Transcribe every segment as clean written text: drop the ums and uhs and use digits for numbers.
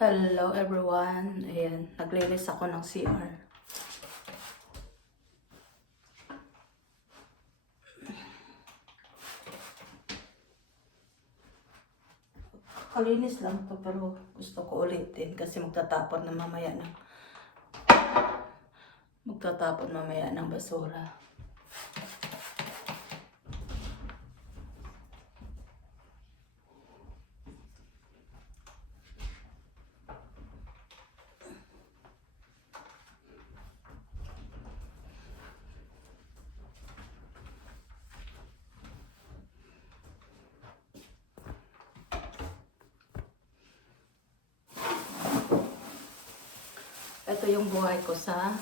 Hello everyone. Ayan, naglinis ako ng CR. Kalinis lang to pero gusto ko ulitin kasi magtatapon mamaya ng basura. Ito yung buhay ko sa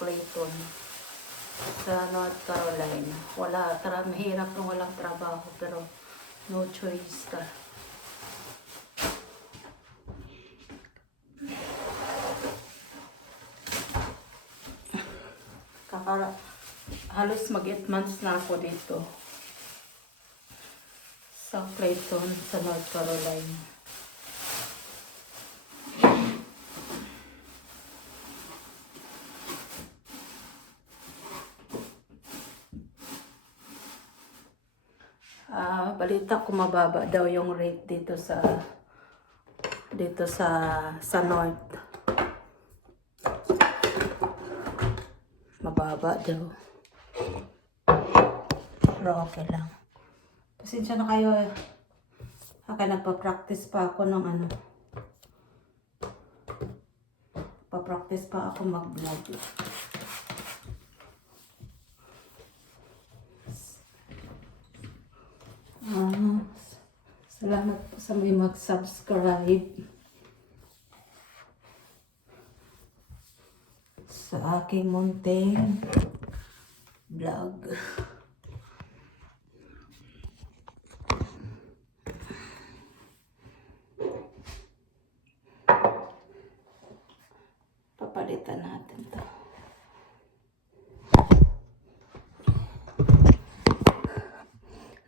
Clayton, sa North Carolina. Mahirap kung walang trabaho pero no choice ka. Halos mag 8 months na ako dito sa Clayton, sa North Carolina. Balita ko mababa daw yung rate dito sa North. Mababa daw. Pero okay lang. Pasensya na kayo. Nagpa-practice pa ako ng Pa-practice pa ako mag-vlog. Salamat po sa may mag-subscribe sa aking munting vlog. Papalitan natin to.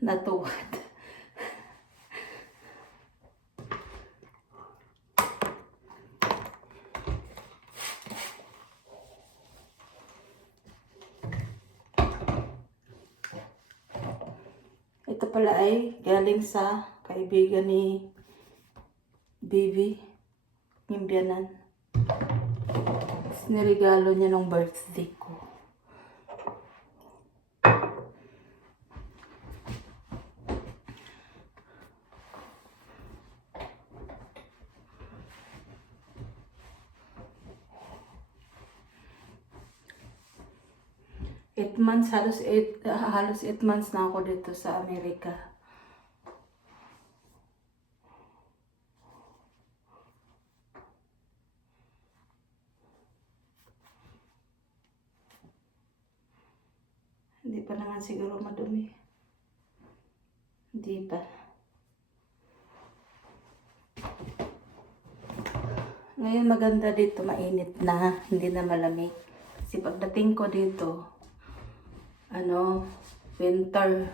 Natuwad. Ito pala ay galing sa kaibigan ni Bibi, yung biyanan. Niregalo niya nung birthday ko. Halos 8 months na ako dito sa Amerika. Hindi pa naman siguro madumi. Hindi pa. Ngayon maganda dito, mainit na, hindi na malamig. Kasi pagdating ko dito, winter.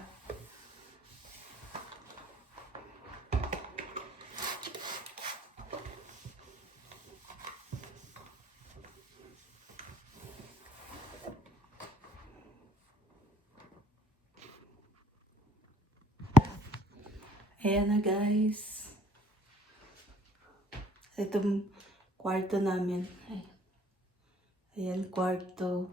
Ayan na guys. Itong kwarto namin. Ayan, kwarto.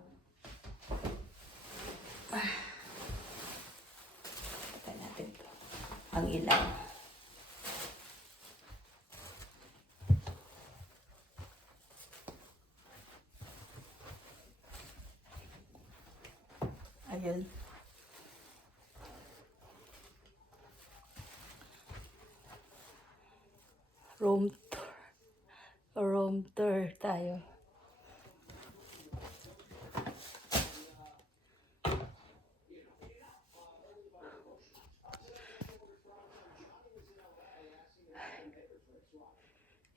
Patay natin ito. Ang ilaw. Ayan. Room tour tayo.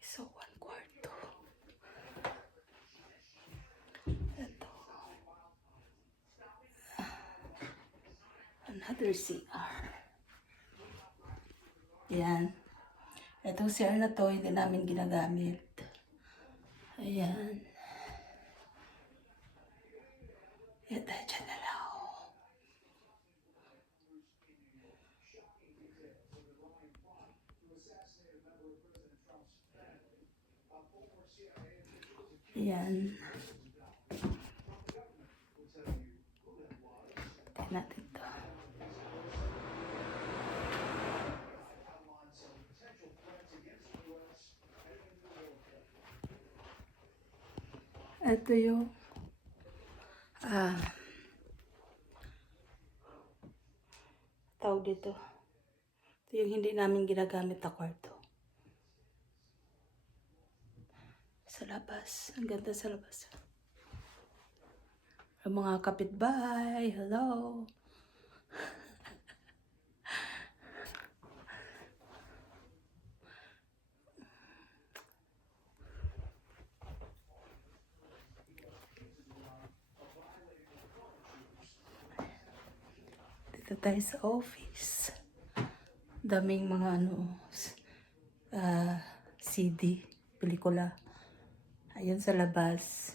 So, one kwarto. Ito. Another CR. Yan. Itong CR na to, hindi namin ginagamit. Ayan. Ito, dyan na lang. Ayan. Tignan natin to. Ito yung tawag dito. Ito yung hindi namin ginagamit na kwarto. Sa labas. Ang ganda sa labas. Ang mga kapitbahay. Hello. Dito tayo sa office. Daming mga CD, pelikula. Ayun sa labas.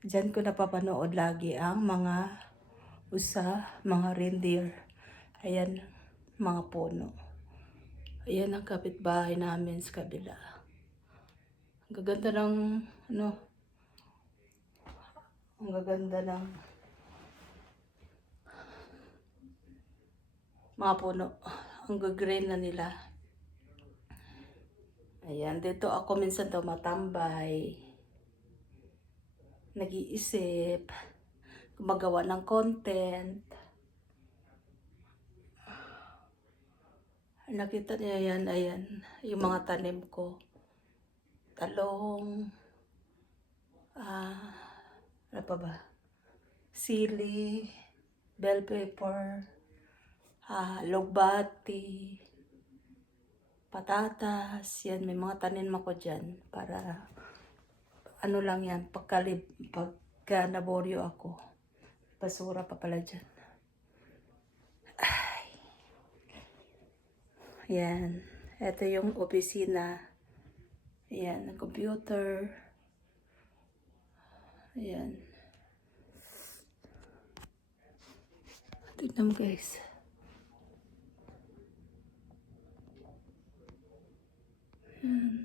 Diyan ko napapanood lagi ang mga mga reindeer. Ayan, mga puno. Ayan ang kapitbahay namin sa kabila. Ang gaganda ng, ang gaganda ng mga puno. Ang green na nila. Ayan, dito ako minsan tumatambay. Nag-iisip. Gumagawa ng content. Nakita niya yan, ayan. Yung mga tanim ko. Talong. Ano pa ba? Sili. Bell pepper. Logbati, patatas, yan, may mga tanim ako dyan para, ano lang yan, pagka naboryo ako, basura pa pala dyan. Ay. Yan, ito yung opisina, yan, computer, yan. Tignan mo guys.